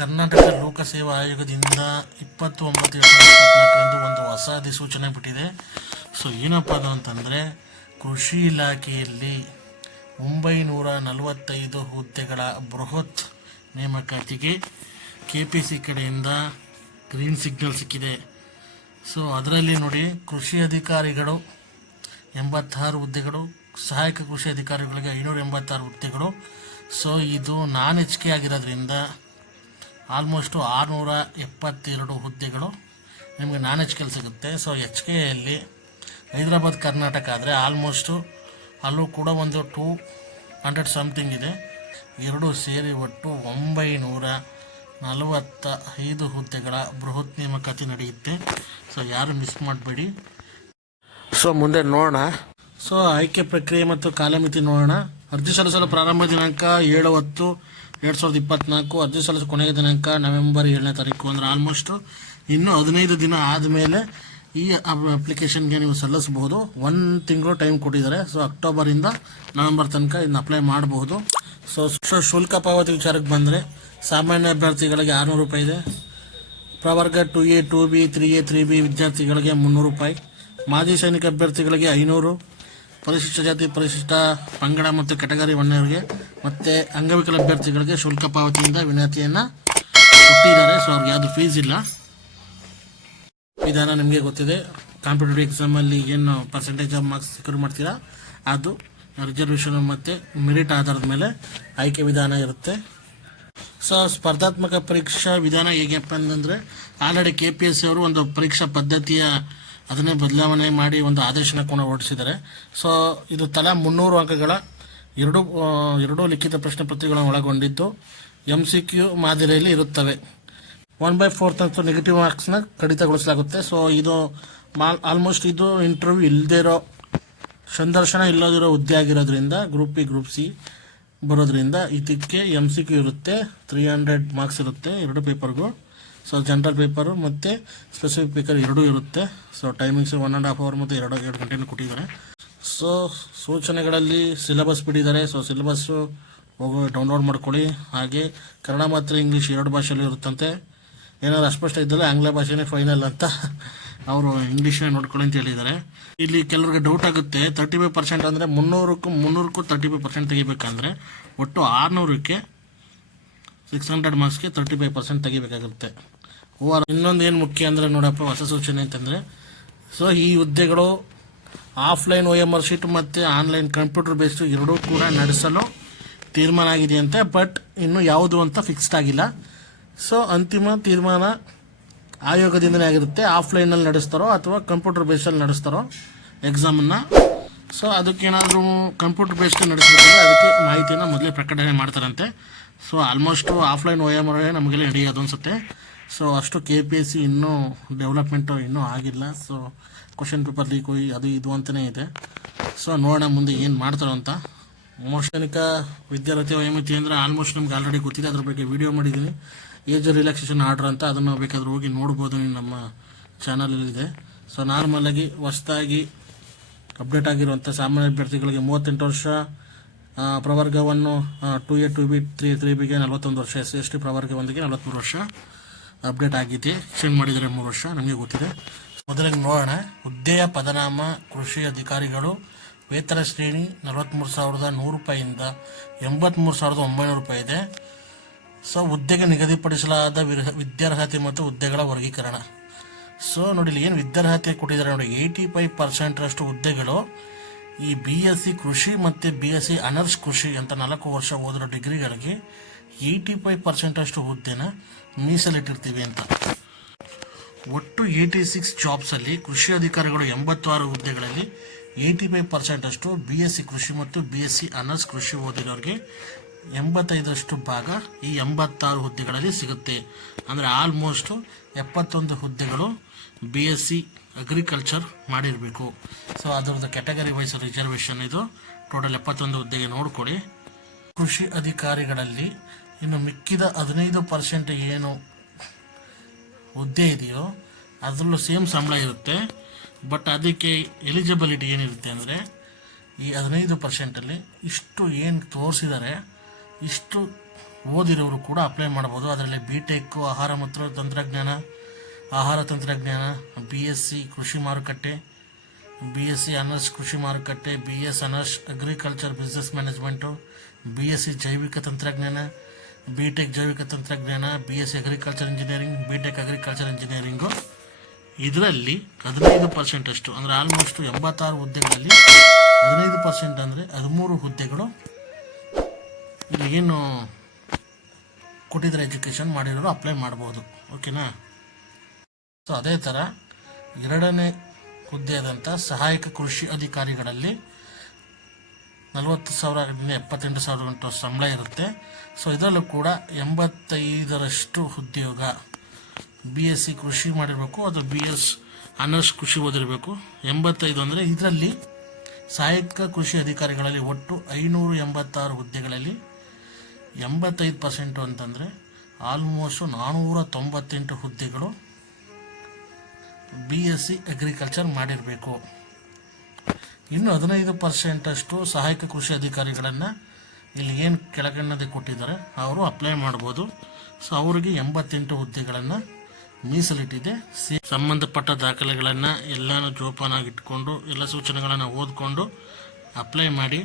ಕರ್ನಾಟಕ ಲೋಕಸೇವಾ ಆಯೋಗದಿಂದ ಇಪ್ಪತ್ತು ಒಂಬತ್ತು ಎರಡು ಸಾವಿರದ ಇಪ್ಪತ್ನಾಲ್ಕರಂದು ಒಂದು ಹೊಸ ಅಧಿಸೂಚನೆ ಬಿಟ್ಟಿದೆ. ಸೊ ಏನಪ್ಪ ಅದು ಅಂತಂದರೆ ಕೃಷಿ ಇಲಾಖೆಯಲ್ಲಿ ಒಂಬೈನೂರ ನಲವತ್ತೈದು ಹುದ್ದೆಗಳ ಬೃಹತ್ ನೇಮಕಾತಿಗೆ ಕೆ ಪಿ ಸಿ ಕಡೆಯಿಂದ ಗ್ರೀನ್ ಸಿಗ್ನಲ್ ಸಿಕ್ಕಿದೆ. ಸೊ ಅದರಲ್ಲಿ ನೋಡಿ, ಕೃಷಿ ಅಧಿಕಾರಿಗಳು ಎಂಬತ್ತಾರು ಹುದ್ದೆಗಳು, ಸಹಾಯಕ ಕೃಷಿ ಅಧಿಕಾರಿಗಳಿಗೆ ಐನೂರ ಎಂಬತ್ತಾರು ಹುದ್ದೆಗಳು. ಸೊ ಇದು ನಾನ್ ಎಚ್ ಕೆ ಆಗಿರೋದ್ರಿಂದ ಆಲ್ಮೋಸ್ಟು ಆರುನೂರ ಎಪ್ಪತ್ತೆರಡು ಹುದ್ದೆಗಳು ನಿಮಗೆ ನಾನ್ ಎಚ್ ಕೆಲ್ ಸಿಗುತ್ತೆ ಸೊ ಎಚ್ ಕೆಯಲ್ಲಿ ಹೈದರಾಬಾದ್ ಕರ್ನಾಟಕ ಆದರೆ ಆಲ್ಮೋಸ್ಟು ಅಲ್ಲೂ ಕೂಡ ಒಂದು ಟೂ ಹಂಡ್ರೆಡ್ ಸಮಥಿಂಗ್ ಇದೆ. ಎರಡು ಸೇರಿ ಒಟ್ಟು ಒಂಬೈನೂರ ನಲವತ್ತ ಐದು ಹುದ್ದೆಗಳ ಬೃಹತ್ ನೇಮಕಾತಿ ನಡೆಯುತ್ತೆ. ಸೊ ಯಾರು ಮಿಸ್ ಮಾಡಬೇಡಿ. ಸೊ ಮುಂದೆ ನೋಡೋಣ. ಸೊ ಆಯ್ಕೆ ಪ್ರಕ್ರಿಯೆ ಮತ್ತು ಕಾಲಮಿತಿ ನೋಡೋಣ. ಅರ್ಜಿ ಸಲ್ಲಿಸಲು ಪ್ರಾರಂಭ ದಿನಾಂಕ ಏಳು ಹತ್ತು ಎರಡು ಸಾವಿರದ ಇಪ್ಪತ್ನಾಲ್ಕು ಅರ್ಜಿ ಸಲ್ಲಿಸಿದ ಕೊನೆಯ ದಿನಾಂಕ ನವೆಂಬರ್ ಏಳನೇ ತಾರೀಕು ಅಂದರೆ ಆಲ್ಮೋಸ್ಟ್ ಇನ್ನೂ ಹದಿನೈದು ದಿನ ಆದಮೇಲೆ ಈ ಅಪ್ಲಿಕೇಶನ್ಗೆ ನೀವು ಸಲ್ಲಿಸ್ಬೋದು ಒಂದು ತಿಂಗಳು ಟೈಮ್ ಕೊಟ್ಟಿದ್ದಾರೆ. ಸೊ ಅಕ್ಟೋಬರಿಂದ ನವೆಂಬರ್ ತನಕ ಇದನ್ನ ಅಪ್ಲೈ ಮಾಡಬಹುದು. ಸೊ ಶುಲ್ಕ ಪಾವತಿ ವಿಚಾರಕ್ಕೆ ಬಂದರೆ ಸಾಮಾನ್ಯ ಅಭ್ಯರ್ಥಿಗಳಿಗೆ ಆರುನೂರು ರೂಪಾಯಿ ಇದೆ. ಪ್ರವರ್ಗ two A two B three A three B ವಿದ್ಯಾರ್ಥಿಗಳಿಗೆ ಮುನ್ನೂರು ರೂಪಾಯಿ. ಮಾಜಿ ಸೈನಿಕ ಅಭ್ಯರ್ಥಿಗಳಿಗೆ ಐನೂರು. ಪರಿಶಿಷ್ಟ ಜಾತಿ, ಪರಿಶಿಷ್ಟ ಪಂಗಡ ಮತ್ತು ಕೆಟಗರಿ ಒಣ್ಣವರಿಗೆ ಮತ್ತು ಅಂಗವಿಕಲ ಅಭ್ಯರ್ಥಿಗಳಿಗೆ ಶುಲ್ಕ ಪಾವತಿಯಿಂದ ವಿನಂತಿಯನ್ನು ಕೊಟ್ಟಿದ್ದಾರೆ. ಸೊ ಅವ್ರಿಗೆ ಯಾವುದು ಫೀಸ್ ಇಲ್ಲ. ವಿಧಾನ ನಿಮಗೆ ಗೊತ್ತಿದೆ. ಕಾಂಪಿಟೇಟಿವ್ ಎಕ್ಸಾಮಲ್ಲಿ ಏನು ಪರ್ಸೆಂಟೇಜ್ ಆಫ್ ಮಾರ್ಕ್ಸ್ ಸಿಕ್ಯೂರ್ ಮಾಡ್ತೀರಾ, ಅದು ರಿಸರ್ವೇಷನ್ ಮತ್ತು ಮೆರಿಟ್ ಆಧಾರದ ಮೇಲೆ ಆಯ್ಕೆ ವಿಧಾನ ಇರುತ್ತೆ. ಸೊ ಸ್ಪರ್ಧಾತ್ಮಕ ಪರೀಕ್ಷಾ ವಿಧಾನ ಹೇಗಪ್ಪ ಅಂತಂದರೆ, already K P S C ಅವರು ಒಂದು ಪರೀಕ್ಷಾ ಪದ್ಧತಿಯ ಅದನ್ನೇ ಬದಲಾವಣೆ ಮಾಡಿ ಒಂದು ಆದೇಶನ ಕೂಡ ಹೊರಡಿಸಿದ್ದಾರೆ. ಸೊ ಇದು ತಲಾ ಮುನ್ನೂರು ಅಂಕಗಳ ಎರಡು ಎರಡೂ ಲಿಖಿತ ಪ್ರಶ್ನೆ ಪತ್ರಿಕೆಗಳನ್ನು ಒಳಗೊಂಡಿದ್ದು ಎಂ ಸಿ ಕ್ಯೂ ಮಾದರಿಯಲ್ಲಿ ಇರುತ್ತವೆ. ಒನ್ ಬೈ ಫೋರ್ತ್ ಅಂತ ನೆಗೆಟಿವ್ ಮಾರ್ಕ್ಸ್ನ ಕಡಿತಗೊಳಿಸಲಾಗುತ್ತೆ. ಸೊ ಇದು ಆಲ್ಮೋಸ್ಟ್ ಇದು ಇಂಟರ್ವ್ಯೂ ಇಲ್ಲದೇ ಇರೋ, ಸಂದರ್ಶನ ಇಲ್ಲದಿರೋ ಹುದ್ದೆ ಆಗಿರೋದ್ರಿಂದ ಗ್ರೂಪ್ ಬಿ ಗ್ರೂಪ್ ಸಿ ಬರೋದ್ರಿಂದ ಇದಕ್ಕೆ ಎಂ ಸಿ ಕ್ಯೂ ಇರುತ್ತೆ. ತ್ರೀ ಹಂಡ್ರೆಡ್ ಮಾರ್ಕ್ಸ್ ಇರುತ್ತೆ ಎರಡು ಪೇಪರ್ಗೂ ಸೊ ಜನರಲ್ ಪೇಪರು ಮತ್ತು ಸ್ಪೆಸಿಫಿಕ್ ಪೇಪರ್ ಎರಡೂ ಇರುತ್ತೆ. So timings one and half hour ಮತ್ತು ಎರಡು ಎರಡು ಗಂಟೆನೂ ಕೊಟ್ಟಿದ್ದಾರೆ. ಸೊ ಸೂಚನೆಗಳಲ್ಲಿ ಸಿಲೆಬಸ್ ಬಿಟ್ಟಿದ್ದಾರೆ. ಸೊ ಸಿಲೆಬಸ್ಸು ಹೋಗಿ ಡೌನ್ಲೋಡ್ ಮಾಡ್ಕೊಳ್ಳಿ. ಹಾಗೆ ಕನ್ನಡ ಮಾತ್ರ ಇಂಗ್ಲೀಷ್ ಎರಡು ಭಾಷೆಯಲ್ಲಿ ಇರುತ್ತಂತೆ. ಏನಾದ್ರು ಅಸ್ಪಷ್ಟ ಇದ್ದರೆ ಆಂಗ್ಲ ಭಾಷೆನೇ ಫೈನಲ್ ಅಂತ ಅವರು ಇಂಗ್ಲೀಷ್ನೇ ನೋಡ್ಕೊಳ್ಳಿ ಅಂತ ಹೇಳಿದ್ದಾರೆ. ಇಲ್ಲಿ ಕೆಲವ್ರಿಗೆ ಡೌಟ್ ಆಗುತ್ತೆ. ತರ್ಟಿ ಫೈವ್ ಪರ್ಸೆಂಟ್ ಅಂದರೆ ಮುನ್ನೂರಕ್ಕೂ ಮುನ್ನೂರಕ್ಕೂ ತರ್ಟಿ ಫೈವ್ ಪರ್ಸೆಂಟ್ ತೆಗಿಬೇಕಂದ್ರೆ ಒಟ್ಟು ಆರುನೂರಕ್ಕೆ ಸಿಕ್ಸ್ ಹಂಡ್ರೆಡ್ ಮಾರ್ಕ್ಸ್ಗೆ ತರ್ಟಿ ಫೈವ್ ಪರ್ಸೆಂಟ್ ತೆಗಿಬೇಕಾಗುತ್ತೆ. ಓವರ್ ಇನ್ನೊಂದು ಏನು ಮುಖ್ಯ ಅಂದರೆ ನೋಡಪ್ಪ, ಹೊಸ ಸೂಚನೆ ಅಂತಂದರೆ ಸೊ ಈ ಹುದ್ದೆಗಳು offline O M R sheet ಮತ್ತು ಆನ್ಲೈನ್ ಕಂಪ್ಯೂಟರ್ ಬೇಸ್ಡ್ ಎರಡೂ ಕೂಡ ನಡೆಸಲು ತೀರ್ಮಾನ ಆಗಿದೆಯಂತೆ ಬಟ್ ಇನ್ನು ಯಾವುದು ಅಂತ ಫಿಕ್ಸ್ಡ್ ಆಗಿಲ್ಲ. ಸೊ ಅಂತಿಮ ತೀರ್ಮಾನ ಆಯೋಗದಿಂದನೇ ಆಗಿರುತ್ತೆ. ಆಫ್ಲೈನಲ್ಲಿ ನಡೆಸ್ತಾರೋ ಅಥವಾ ಕಂಪ್ಯೂಟರ್ ಬೇಸಲ್ಲಿ ನಡೆಸ್ತಾರೋ ಎಕ್ಸಾಮನ್ನು ಸೊ ಅದಕ್ಕೇನಾದರೂ ಕಂಪ್ಯೂಟರ್ ಬೇಸ್ಡ್ ನಡೆಸಬೇಕಂದ್ರೆ ಅದಕ್ಕೆ ಮಾಹಿತಿಯನ್ನು ಮೊದಲೇ ಪ್ರಕಟಣೆ ಮಾಡ್ತಾರಂತೆ. So almost offline O M ನಮಗೆಲ್ಲ ಅದು ಅನ್ಸುತ್ತೆ ಸೊ ಅಷ್ಟು ಕೆ ಪಿ ಎಸ್ ಸಿ ಇನ್ನೂ ಡೆವಲಪ್ಮೆಂಟು ಇನ್ನೂ ಆಗಿಲ್ಲ. ಸೊ ಕ್ವಶನ್ ಪೇಪರ್ ಲೀಕ್ ಅದು ಇದು ಅಂತಲೇ ಇದೆ. ಸೊ ನೋಡೋಣ ಮುಂದೆ ಏನು ಮಾಡ್ತಾರೋ ಅಂತ. ಮೋಷನಿಕ ವಿದ್ಯಾರ್ಥಿ ವಯಮಿತಿ ಅಂದರೆ ಆಲ್ಮೋಸ್ಟ್ ನಮ್ಗೆ ಆಲ್ರೆಡಿ ಗೊತ್ತಿದೆ. ಅದ್ರ ಬಗ್ಗೆ ವಿಡಿಯೋ ಮಾಡಿದ್ದೀನಿ ಏಜ್ ರಿಲ್ಯಾಕ್ಸೇಷನ್ ಆರ್ಡ್ರ್ ಅಂತ ಅದನ್ನು ಬೇಕಾದ್ರೆ ಹೋಗಿ ನೋಡ್ಬೋದು ನೀವು ನಮ್ಮ ಚಾನಲಲ್ಲಿದೆ ಸೊ ನಾರ್ಮಲಾಗಿ ಹೊಸದಾಗಿ ಅಪ್ಡೇಟ್ ಆಗಿರುವಂಥ ಸಾಮಾನ್ಯ ಅಭ್ಯರ್ಥಿಗಳಿಗೆ ಮೂವತ್ತೆಂಟು ವರ್ಷ ಪ್ರವರ್ಗವನ್ನು two A two B three three ಬಿಗೆ ನಲವತ್ತೊಂದು ವರ್ಷ, ಎಸ್ ಎಸ್ ಟಿ ಪ್ರವರ್ಗ ಒಂದಿಗೆ ನಲವತ್ತ್ಮೂರು ವರ್ಷ ಅಪ್ಡೇಟ್ ಆಗಿದೆ ಚೇಂಜ್ ಮಾಡಿದರೆ ಮೂರು ವರ್ಷ, ನಮಗೆ ಗೊತ್ತಿದೆ. ಮೊದಲಿಗೆ ನೋಡೋಣ. ಹುದ್ದೆಯ ಪದನಾಮ, ಕೃಷಿ ಅಧಿಕಾರಿಗಳು, ವೇತನ ಶ್ರೇಣಿ ನಲವತ್ತ್ಮೂರು ಸಾವಿರದ ನೂರು ರೂಪಾಯಿಯಿಂದ ಎಂಬತ್ತ್ಮೂರು ಸಾವಿರದ ಒಂಬೈನೂರು ರೂಪಾಯಿ ಇದೆ. ಸೊ ಹುದ್ದೆಗೆ ನಿಗದಿಪಡಿಸಲಾದ ವಿದ್ಯಾರ್ಹತೆ ಮತ್ತು ಹುದ್ದೆಗಳ ವರ್ಗೀಕರಣ. ಸೊ ನೋಡಿ ಏನು ವಿದ್ಯಾರ್ಹತೆ ಕೊಟ್ಟಿದ್ದಾರೆ ನೋಡಿ ಏಯ್ಟಿ ಫೈವ್ ಪರ್ಸೆಂಟ್ರಷ್ಟು ಹುದ್ದೆಗಳು ಈ ಬಿ ಎಸ್ ಸಿ ಕೃಷಿ ಮತ್ತು ಬಿ ಎಸ್ ಸಿ ಅನರ್ಸ್ ಕೃಷಿ ಅಂತ ನಾಲ್ಕು ವರ್ಷ ಓದಿರೋ ಡಿಗ್ರಿಗಳಿಗೆ ಏಯ್ಟಿ ಫೈವ್ ಪರ್ಸೆಂಟಷ್ಟು ಹುದ್ದೆನ ಮೀಸಲಿಟ್ಟಿರ್ತೀವಿ ಅಂತ. ಒಟ್ಟು ಏಯ್ಟಿ ಸಿಕ್ಸ್ ಜಾಬ್ಸಲ್ಲಿ ಕೃಷಿ ಅಧಿಕಾರಿಗಳು ಎಂಬತ್ತಾರು ಹುದ್ದೆಗಳಲ್ಲಿ ಏಯ್ಟಿ ಫೈವ್ ಪರ್ಸೆಂಟಷ್ಟು ಬಿ ಎಸ್ ಸಿ ಕೃಷಿ ಮತ್ತು ಬಿ ಎಸ್ ಸಿ ಅನರ್ಸ್ ಕೃಷಿ ಓದಿರೋರಿಗೆ ಎಂಬತ್ತೈದರಷ್ಟು ಭಾಗ ಈ ಎಂಬತ್ತಾರು ಹುದ್ದೆಗಳಲ್ಲಿ ಸಿಗುತ್ತೆ. ಅಂದರೆ ಆಲ್ಮೋಸ್ಟು ಎಪ್ಪತ್ತೊಂದು ಹುದ್ದೆಗಳು ಬಿ ಎಸ್ ಸಿ ಅಗ್ರಿಕಲ್ಚರ್ ಮಾಡಿರಬೇಕು. ಸೊ ಅದರದ್ದು ಕ್ಯಾಟಗರಿ ವೈಸ್ ರಿಸರ್ವೇಷನ್ ಇದು. ಟೋಟಲ್ ಎಪ್ಪತ್ತೊಂದು ಹುದ್ದೆಗೆ ನೋಡಿಕೊಡಿ ಕೃಷಿ ಅಧಿಕಾರಿಗಳಲ್ಲಿ ಇನ್ನು ಮಿಕ್ಕಿದ ಹದಿನೈದು ಪರ್ಸೆಂಟ್ ಏನು ಹುದ್ದೆ ಇದೆಯೋ, ಅದರಲ್ಲೂ ಸೇಮ್ ಸಂಬಳ ಇರುತ್ತೆ. ಬಟ್ ಅದಕ್ಕೆ ಎಲಿಜಿಬಿಲಿಟಿ ಏನಿರುತ್ತೆ ಅಂದರೆ, ಈ ಹದಿನೈದು ಪರ್ಸೆಂಟಲ್ಲಿ ಇಷ್ಟು ಏನು ತೋರಿಸಿದ್ದಾರೆ ಇಷ್ಟು ಓದಿರೋರು ಕೂಡ ಅಪ್ಲೈ ಮಾಡ್ಬೋದು ಅದರಲ್ಲಿ ಬಿ ಟೆಕ್ ಆಹಾರ ಮತ್ತು ತಂತ್ರಜ್ಞಾನ ಆಹಾರ ತಂತ್ರಜ್ಞಾನ ಬಿ ಎಸ್ ಸಿ ಕೃಷಿ ಮಾರುಕಟ್ಟೆ ಬಿ ಎಸ್ ಸಿ ಅನರ್ಸ್ ಕೃಷಿ ಮಾರುಕಟ್ಟೆ B S honours agriculture business management B S C ಜೈವಿಕ ತಂತ್ರಜ್ಞಾನ ಬಿ ಟೆಕ್ ಜೈವಿಕ ತಂತ್ರಜ್ಞಾನ B S C agriculture engineering B tech agriculture engineering ಇದರಲ್ಲಿ ಹದಿನೈದು ಪರ್ಸೆಂಟ್ ಅಷ್ಟು, ಅಂದರೆ ಆಲ್ಮೋಸ್ಟ್ ಎಂಬತ್ತಾರು ಹುದ್ದೆಗಳಲ್ಲಿ ಹದಿನೈದು ಪರ್ಸೆಂಟ್ ಅಂದರೆ ಹದಿಮೂರು ಹುದ್ದೆಗಳು ಏನು ಕೊಟ್ಟಿದ್ದಾರೆ ಎಜುಕೇಷನ್ ಮಾಡಿರೋರು ಅಪ್ಲೈ ಮಾಡ್ಬೋದು. ಓಕೆನಾ ಸೊ ಅದೇ ಥರ ಎರಡನೇ ಹುದ್ದೆಯಾದಂಥ ಸಹಾಯಕ ಕೃಷಿ ಅಧಿಕಾರಿಗಳಲ್ಲಿ ನಲವತ್ತು ಸಾವಿರದಿಂದ ಎಪ್ಪತ್ತೆಂಟು ಸಾವಿರ ಗಂಟೆ ಸಂಬಳ ಇರುತ್ತೆ. ಸೊ ಇದರಲ್ಲೂ ಕೂಡ ಎಂಬತ್ತೈದರಷ್ಟು ಉದ್ಯೋಗ ಬಿ ಎಸ್ ಸಿ ಕೃಷಿ ಮಾಡಿರಬೇಕು, ಅದು ಬಿ ಎಸ್ ಅನರ್ಸ್ ಕೃಷಿ ಓದಿರಬೇಕು. ಎಂಬತ್ತೈದು ಅಂದರೆ ಇದರಲ್ಲಿ ಸಹಾಯಕ ಕೃಷಿ ಅಧಿಕಾರಿಗಳಲ್ಲಿ ಒಟ್ಟು ಐನೂರು ಎಂಬತ್ತಾರು ಹುದ್ದೆಗಳಲ್ಲಿ ಎಂಬತ್ತೈದು ಪರ್ಸೆಂಟು ಅಂತಂದರೆ ಆಲ್ಮೋಸ್ಟು ನಾನ್ನೂರ ತೊಂಬತ್ತೆಂಟು ಹುದ್ದೆಗಳು ಬಿ ಎಸ್ ಸಿ ಅಗ್ರಿಕಲ್ಚರ್ ಮಾಡಿರಬೇಕು. ಇನ್ನು ಹದಿನೈದು ಪರ್ಸೆಂಟಷ್ಟು ಸಹಾಯಕ ಕೃಷಿ ಅಧಿಕಾರಿಗಳನ್ನು ಇಲ್ಲಿ ಏನು ಕೆಳಗಣ್ಣದೆ ಕೊಟ್ಟಿದ್ದಾರೆ, ಅವರು ಅಪ್ಲೈ ಮಾಡ್ಬೋದು. ಸೊ ಅವರಿಗೆ ಎಂಬತ್ತೆಂಟು ಹುದ್ದೆಗಳನ್ನು ಮೀಸಲಿಟ್ಟಿದೆ. ಸಿ ಸಂಬಂಧಪಟ್ಟ ದಾಖಲೆಗಳನ್ನು ಎಲ್ಲನೂ ಜೋಪಾನಾಗಿಟ್ಕೊಂಡು ಎಲ್ಲ ಸೂಚನೆಗಳನ್ನು ಓದಿಕೊಂಡು ಅಪ್ಲೈ ಮಾಡಿ.